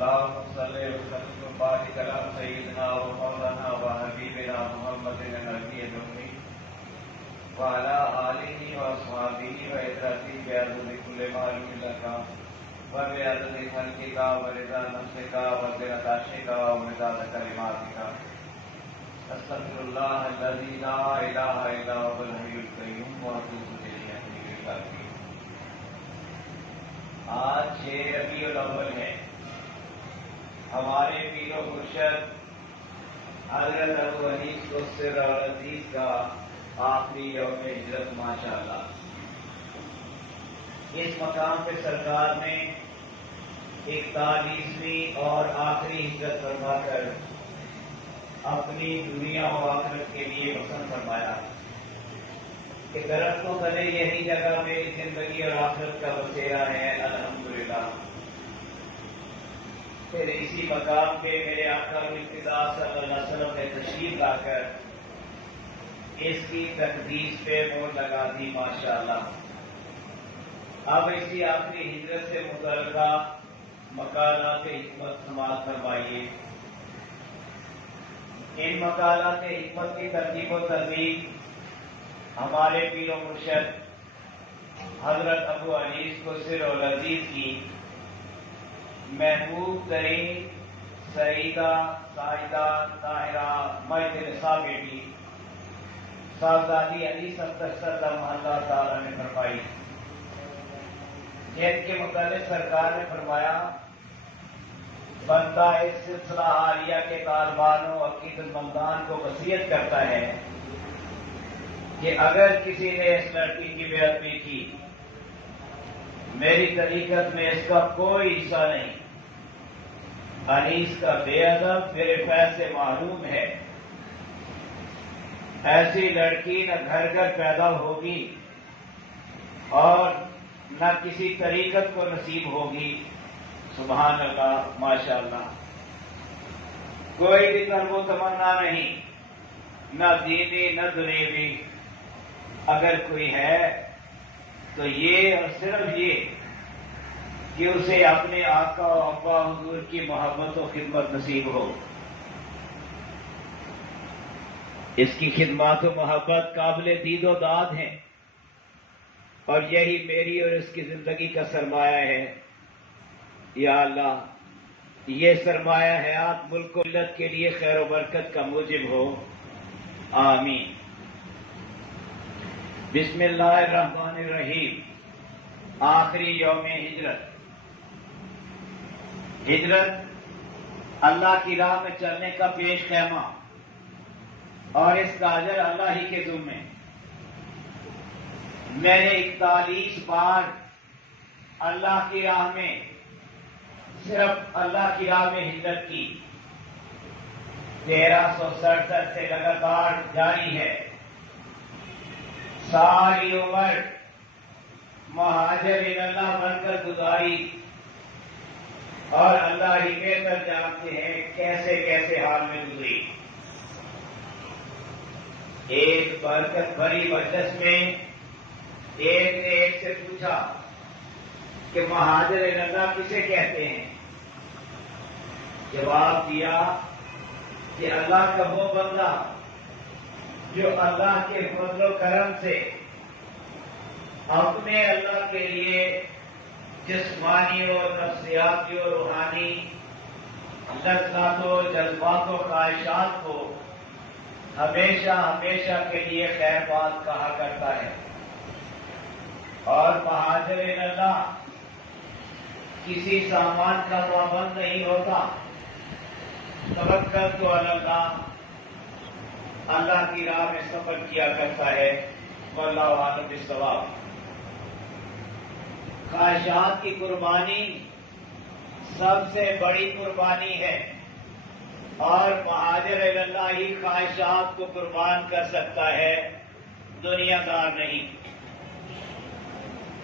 اللهم صل وسلم وبارك على سيدنا ومولانا وحبيبنا محمد النبي الأمي وعلى آله وأصحابه وعترته بعدد كل معلوم لك وبعدد خلقك ورضا نفسك وزنة عرشك ومداد كلماتك. استغفر الله الذي لا إله إلا هو الحي القيوم وأتوب إليه من الكافرين. آج 6 ربیع الاول ہے. ہمارے پیر و مرشد حضرت ابو انیس قدس العزیز کا آخری یوم ہجرت ماشاءاللہ. اس مقام پہ سرکار نے 41ویں اور آخری ہجرت فرما کر اپنی دنیا و آخرت کے لیے پسند فرمایا کہ درختوں تلے یہی جگہ میری زندگی اور آخرت کا بسیرا ہے. الحمدللہ. پھر اسی مقام پہ میرے آقا الابتداء صلی اللہ علیہ وسلم نے تشریف لا کر اس کی تقدیس پہ مہر لگا دی ماشاءاللہ. اب اسی آخری ہجرت سے متعلقہ مقالات حکمت سماعت فرمائیے. ان مقالات حکمت کی ترتیب و ترتیب ہمارے پیر و مرشد حضرت ابو انیس قدس العزیز کی محبوب ترین سعیدہ ساجدہ طاہرہ مجد نساء بیٹی صاحبزادی علی صدر اللہ تعالیٰ نے فرمائی، جن کے متعلق سرکار نے فرمایا بندہ اس سلسلہ حالیہ کے طالبانوں عقیدت مندان کو وصیت کرتا ہے کہ اگر کسی نے اس لڑکی کی بے ادبی کی، میری طریقت میں اس کا کوئی حصہ نہیں. انیس کا بے ادب میرے فیض سے محروم ہے. ایسی لڑکی نہ گھر گھر پیدا ہوگی اور نہ کسی طریقت کو نصیب ہوگی. سبحان اللہ ماشاءاللہ. کوئی بھی طلب و تمنا نہیں، نہ دینی نہ دنیوی. اگر کوئی ہے تو یہ اور صرف یہ کہ اسے اپنے آقا و ابا حضور کی محبت و خدمت نصیب ہو. اس کی خدمات و محبت قابل دید و داد ہیں اور یہی میری اور اس کی زندگی کا سرمایہ ہے. یا اللہ یہ سرمایہ حیات ملک و ملت کے لیے خیر و برکت کا موجب ہو. آمین. بسم اللہ الرحمن الرحیم. آخری یوم ہجرت. ہجرت اللہ کی راہ میں چلنے کا پیش خیمہ اور اس کا اجر اللہ ہی کے ذمے. میں نے 41 بار اللہ کی راہ میں صرف اللہ کی راہ میں ہجرت کی. 1367 سے لگاتار جاری ہے. ساری عمر مہاجر اللہ بن کر گزاری اور اللہ ہی بہتر جانتے ہیں کیسے کیسے حال میں گزری. ایک برکت بھری مجلس میں ایک نے ایک سے پوچھا کہ مہاجر اللہ کسے کہتے ہیں؟ جواب دیا کہ اللہ کا وہ بندہ جو اللہ کے فضل و کرم سے اپنے اللہ کے لیے جسمانی اور نفسیاتی اور روحانی لذات و جذبات و خواہشات کو ہمیشہ ہمیشہ کے لیے خیر بات کہا کرتا ہے. اور مہاجر اللہ کسی سامان کا پابند نہیں ہوتا. توکل تو اللہ اللہ کی راہ میں سفر کیا کرتا ہے. واللہ اعلم بالصواب. خواہشات کی قربانی سب سے بڑی قربانی ہے اور مہاجر اللہ ہی خواہشات کو قربان کر سکتا ہے، دنیا دار نہیں.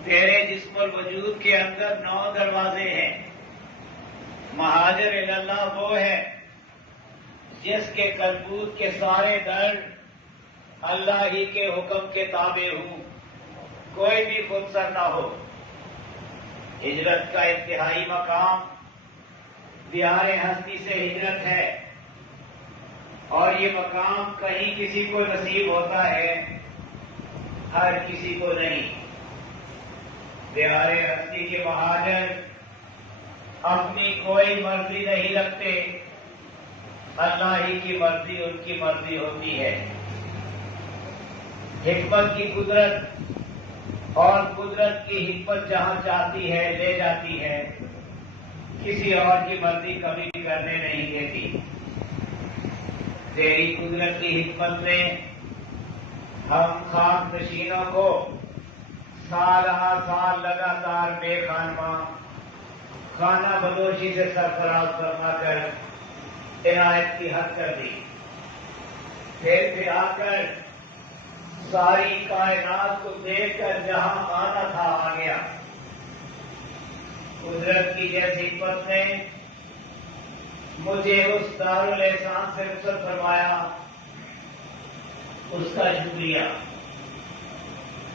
تیرے جسم الوجود کے اندر 9 دروازے ہیں. مہاجر اللہ وہ ہے جس کے قلبوت کے سارے در اللہ ہی کے حکم کے تابع ہوں، کوئی بھی خود سر نہ ہو. ہجرت کا انتہائی مقام دیار ہستی سے ہجرت ہے، اور یہ مقام کہیں کسی کو نصیب ہوتا ہے، ہر کسی کو نہیں۔ دیار ہستی کے مہاجر اپنی کوئی مرضی نہیں رکھتے، اللہ ہی کی مرضی ان کی مرضی ہوتی ہے۔ حکمت کی قدرت اور قدرت کی حکمت جہاں چاہتی ہے لے جاتی ہے، کسی اور کی مرضی کبھی بھی کرنے نہیں دیتی۔ تیری قدرت کی حکمت نے ہم خاک نشینوں کو سال ہر سال لگاتار بے خانماں خانہ بدوشی سے سرفراز فرما کر عنایت کی حد کر دی۔ پھر آ کر ساری کائنات کو دیکھ کر جہاں آنا تھا آ گیا۔ قدرت کی جیسی حکمت نے مجھے اس دارالحسان سے رخصت فرمایا، اس کا شکریہ۔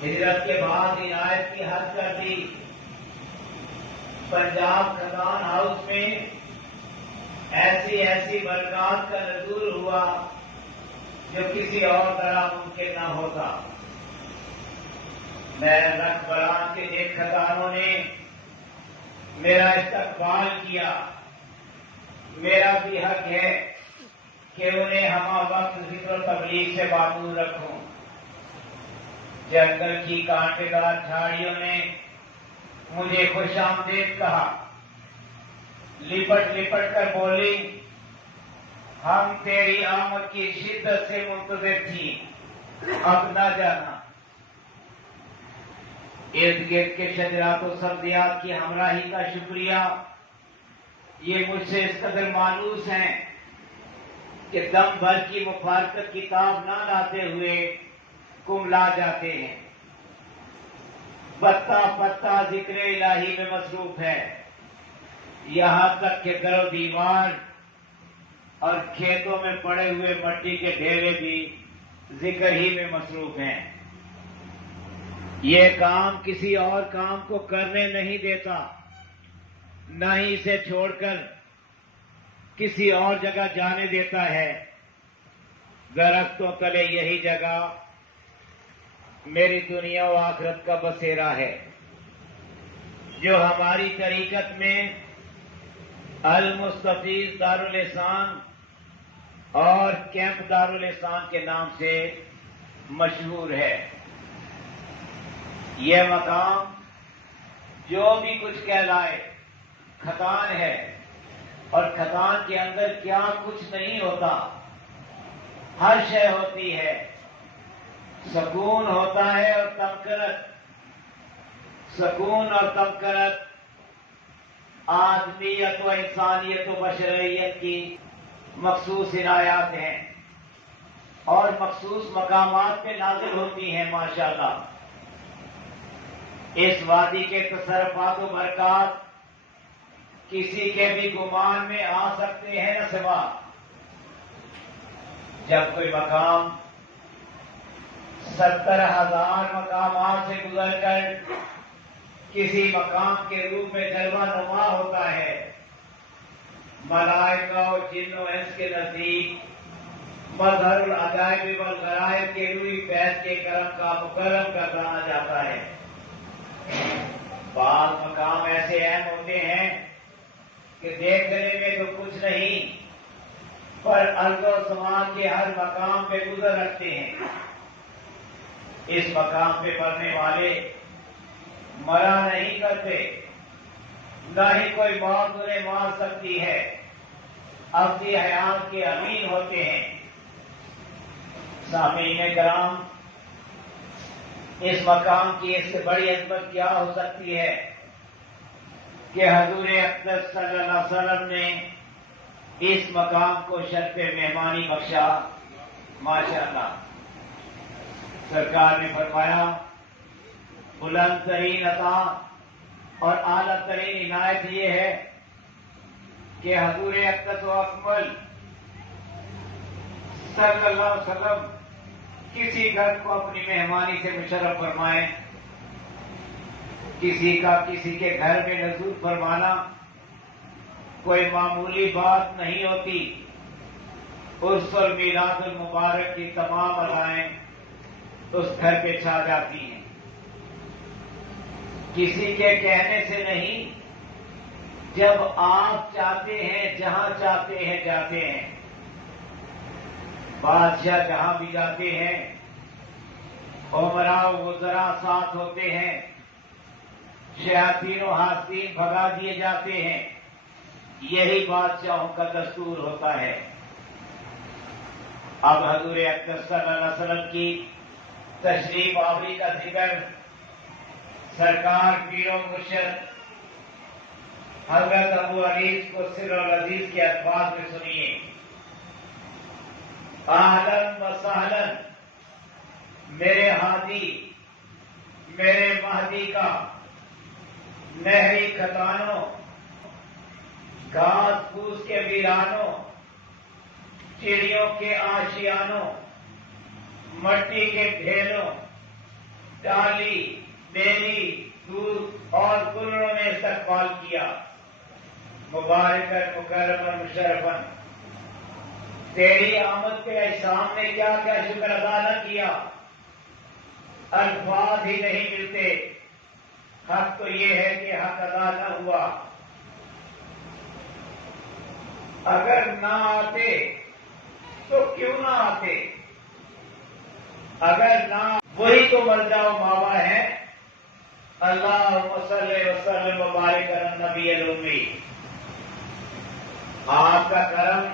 ہجرت کے بعد عنایت کی حد کر دی۔ پنجاب کھدان ہاؤس میں ایسی برکات کا نزول ہوا جو کسی اور طرح ممکن نہ ہوتا۔ میں رکبران کے نیک خزانوں نے میرا استقبال کیا۔ میرا بھی حق ہے کہ انہیں ہمہ وقت ذکر و تبلیغ سے معمور رکھوں۔ جنگل کی کانٹے دار جھاڑیوں نے مجھے خوش آمدید کہا، لپٹ لپٹ کر بولی، ہم تیری آمد کی شدت سے منتظر تھی، اب نہ جانا۔ ارد گرد کے شجرات و سبزیات کی ہمراہی کا شکریہ، یہ مجھ سے اس قدر مانوس ہیں کہ دم بھر کی مفارقت کتاب نہ لاتے ہوئے کملا جاتے ہیں۔ پتا پتا ذکر الہی میں مصروف ہے، یہاں تک کہ در و دیوار اور کھیتوں میں پڑے ہوئے مٹی کے ڈھیرے بھی ذکر ہی میں مصروف ہیں۔ یہ کام کسی اور کام کو کرنے نہیں دیتا، نہ ہی اسے چھوڑ کر کسی اور جگہ جانے دیتا ہے۔ درختوں تلے یہی جگہ میری دنیا و آخرت کا بسیرا ہے۔ جو ہماری طریقت میں المستفیض دارالحسان اور کیمپ دارالحسان کے نام سے مشہور ہے۔ یہ مقام جو بھی کچھ کہلائے کھدان ہے، اور کھدان کے اندر کیا کچھ نہیں ہوتا، ہر شے ہوتی ہے۔ سکون ہوتا ہے اور تمکرت، سکون اور تمکرت آدمیت و انسانیت و بشریت کی مخصوص عنایات ہیں، اور مخصوص مقامات پہ نازل ہوتی ہیں ماشاءاللہ۔ اس وادی کے تصرفات و برکات کسی کے بھی گمان میں آ سکتے ہیں نہ سوا جب کوئی مقام 70,000 مقامات سے گزر کر کسی مقام کے روپ میں جلوہ نما ہوتا ہے۔ ملائکہ و جن و انس کے نزدیک مظہر العجائب والغرائب کے روی فیض کے کرم کا مکرم کرانا جاتا ہے۔ بعض مقام ایسے اہم ہوتے ہیں کہ دیکھنے میں تو کچھ نہیں، پر ارض و سما کے ہر مقام پہ گزر رکھتے ہیں۔ اس مقام پہ مرنے والے مرا نہیں کرتے، نہ ہی کوئی موت انہیں مار سکتی ہے، ابدی حیات کے امین ہوتے ہیں۔ سامعین کرام، اس مقام کی اس سے بڑی عظمت کیا ہو سکتی ہے کہ حضور اقدس صلی اللہ علیہ وسلم نے اس مقام کو شرف مہمانی بخشا۔ ماشاءاللہ، سرکار نے فرمایا، بلند ترین عطا اور اعلیٰ ترین عنایت یہ ہے کہ حضور اقدس و اکمل صلی اللہ علیہ وسلم کسی گھر کو اپنی مہمانی سے مشرف فرمائیں۔ کسی کا کسی کے گھر میں نزول فرمانا کوئی معمولی بات نہیں ہوتی. عرس اور میلاد المبارک کی تمام ادائیں اس گھر پہ چھا جاتی ہیں. کسی کے کہنے سے نہیں، جب آپ چاہتے ہیں جہاں چاہتے ہیں جاتے ہیں. بادشاہ جہاں بھی جاتے ہیں، عمراء وزراء ساتھ ہوتے ہیں، شیاطین و حاسدین بھگا دیے جاتے ہیں. یہی بادشاہوں کا دستور ہوتا ہے. اب حضور اکرم صلی اللہ علیہ وسلم کی تشریف آوری کا ذکر سرکار پیر و مرشد حضرت ابو عریض کو سر العزیز کے الفاظ میں سنیے. اہلاً و سہلاً، میرے ہادی، میرے مہدی کا نہری کھتانوں، گھاس پھوس کے ویرانوں، چڑیوں کے آشیانوں، مٹی کے ڈھیلوں، ڈالی، ڈیری، دودھ اور کلڑوں نے استقبال کیا. مبارکن مکرمن مشرفن، تیری آمد پہ احسان نے کیا کیا شکر ادا نہ کیا، الفاظ ہی نہیں ملتے. حق تو یہ ہے کہ حق ادا نہ ہوا. اگر نہ آتے تو کیوں نہ آتے؟ اگر نہ وہی تو ملجا و ماوا ہے. اللہم صلی وسلم وبارک علی النبی الامی. آپ کا کرم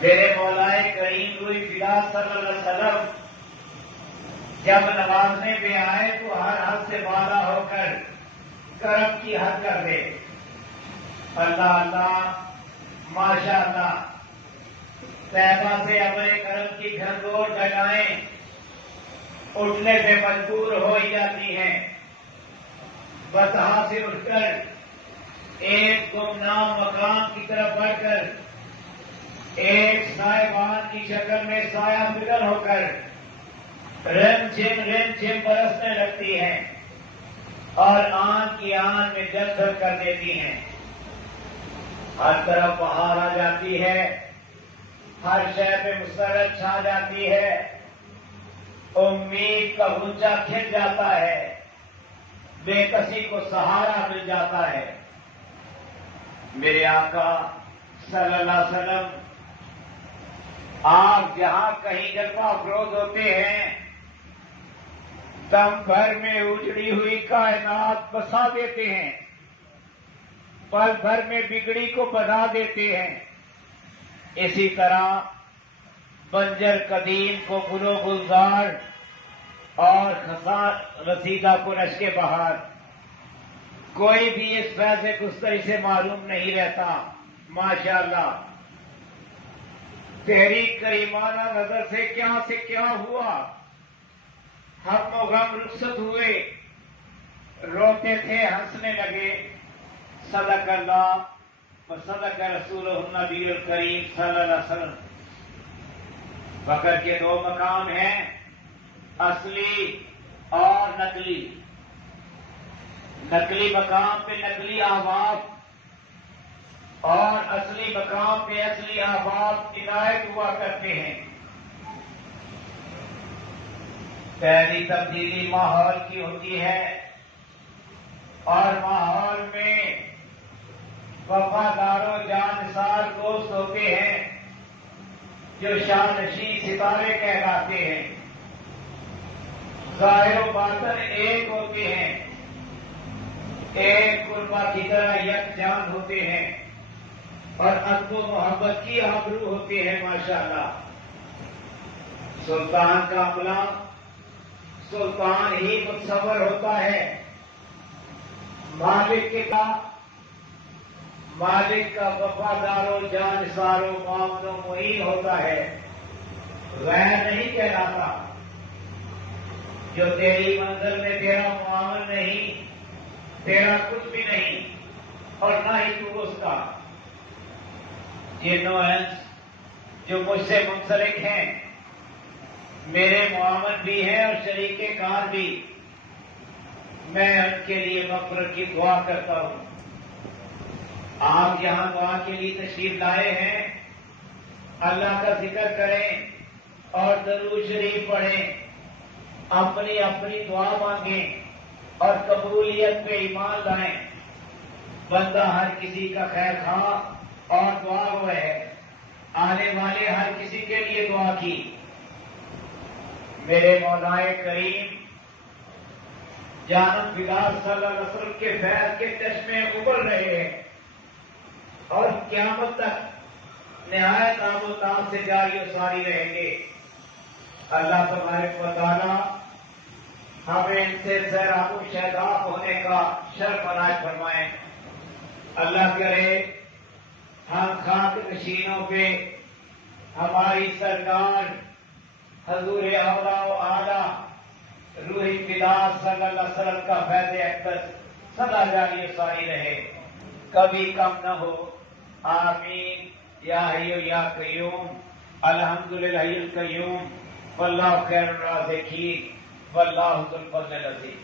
میرے مولائے کریم روئی فدا صلی اللہ علیہ وسلم جب نوازنے پہ آئے تو ہر حد سے بالا ہو کر کرم کی حد کر دے. اللہ اللہ، ماشاء اللہ، طیبہ سے اپنے کرم کی گھنگور ڈگائیں اٹھنے پہ مجبور ہو ہی جاتی ہیں. بطحا سے اٹھ کر ایک گمنام مقام کی طرف بڑھ کر ایک سائبان کی شکل میں سایہ فکن ہو کر رم جھم برسنے لگتی ہیں اور آن کی آن میں جذب کر دیتی ہیں. ہر طرف بہار آ جاتی ہے، ہر شے پہ مسرت چھا جاتی ہے، امید کا غنچہ کھل جاتا ہے، بے کسی کو سہارا مل جاتا ہے. میرے آقا صلی اللہ علیہ وسلم آپ جہاں کہیں جلوہ افروز ہوتے ہیں، دم بھر میں اجڑی ہوئی کائنات بسا دیتے ہیں، پل بھر میں بگڑی کو بنا دیتے ہیں. اسی طرح بنجر قدیم کو گل و گلزار اور خزاں رسیدہ کو نشک بہار. کوئی بھی اس فیض گستری سے معلوم نہیں رہتا. ماشاءاللہ، تیری کریمانہ نظر سے کیا ہوا. ہم و غم رخصت ہوئے، روتے تھے ہنسنے لگے. صدق اللہ و صدق رسولہ النبی الکریم صلی اللہ علیہ وسلم. فقر کے دو مقام ہیں، اصلی اور نقلی. نقلی مقام پہ نقلی احباب اور اصلی مقام پہ اصلی احباب عنایت ہوا کرتے ہیں. پہلی تبدیلی ماحول کی ہوتی ہے اور ماحول میں وفادار و جانثار دوست ہوتے ہیں جو شانشین ستارے کہلاتے ہیں. ظاہر و باطن ایک ہوتے ہیں، ایک قربا کی طرح یکجان ہوتے ہیں اور ادب و محبت کی آبرو ہوتے ہیں. ماشاءاللہ، سلطان کا عملہ سلطان ہی متصور ہوتا ہے. مالک کا وفادار و جانثار و معاون و معین ہوتا ہے، غیر نہیں کہلاتا. جو تیری منزل میں تیرا معاون نہیں، تیرا کچھ بھی نہیں اور نہ ہی تو اس کا. جنوں انس جو مجھ سے منسلک ہیں، میرے معاون بھی ہیں اور شریک کار بھی، میں ان کے لیے مغفرت کی دعا کرتا ہوں. آپ یہاں دعا کے لیے تشریف لائے ہیں، اللہ کا ذکر کریں اور درود شریف پڑھیں، اپنی اپنی دعا مانگیں اور قبولیت پہ ایمان لائیں۔ بندہ ہر کسی کا خیر خواہ اور دعا ہوا ہے، آنے والے ہر کسی کے لیے دعا کی۔ میرے مولائے کریم جانب بلال صلی اللہ علیہ وسلم کے فیض کے چشمے ابل رہے ہیں اور قیامت تک نہایت آب و تاب سے جاری و ساری رہیں گے۔ اللہ تبارک و تعالی ہمیں ان سے سیراب و شاداب ہونے کا شرف عنایت فرمائیں۔ اللہ کرے ہم خاک نشینوں پہ ہماری سرکار حضور اولیاء و اعلی روح فداء صلی اللہ علیہ وسلم کا فیض اقدس سدا جاری و ساری رہے، کبھی کم نہ ہو۔ آمین یا حی یا قیوم، الحمدللہ القیوم، واللہ خیر الرازقین، واللہ ذو الفضل العظیم۔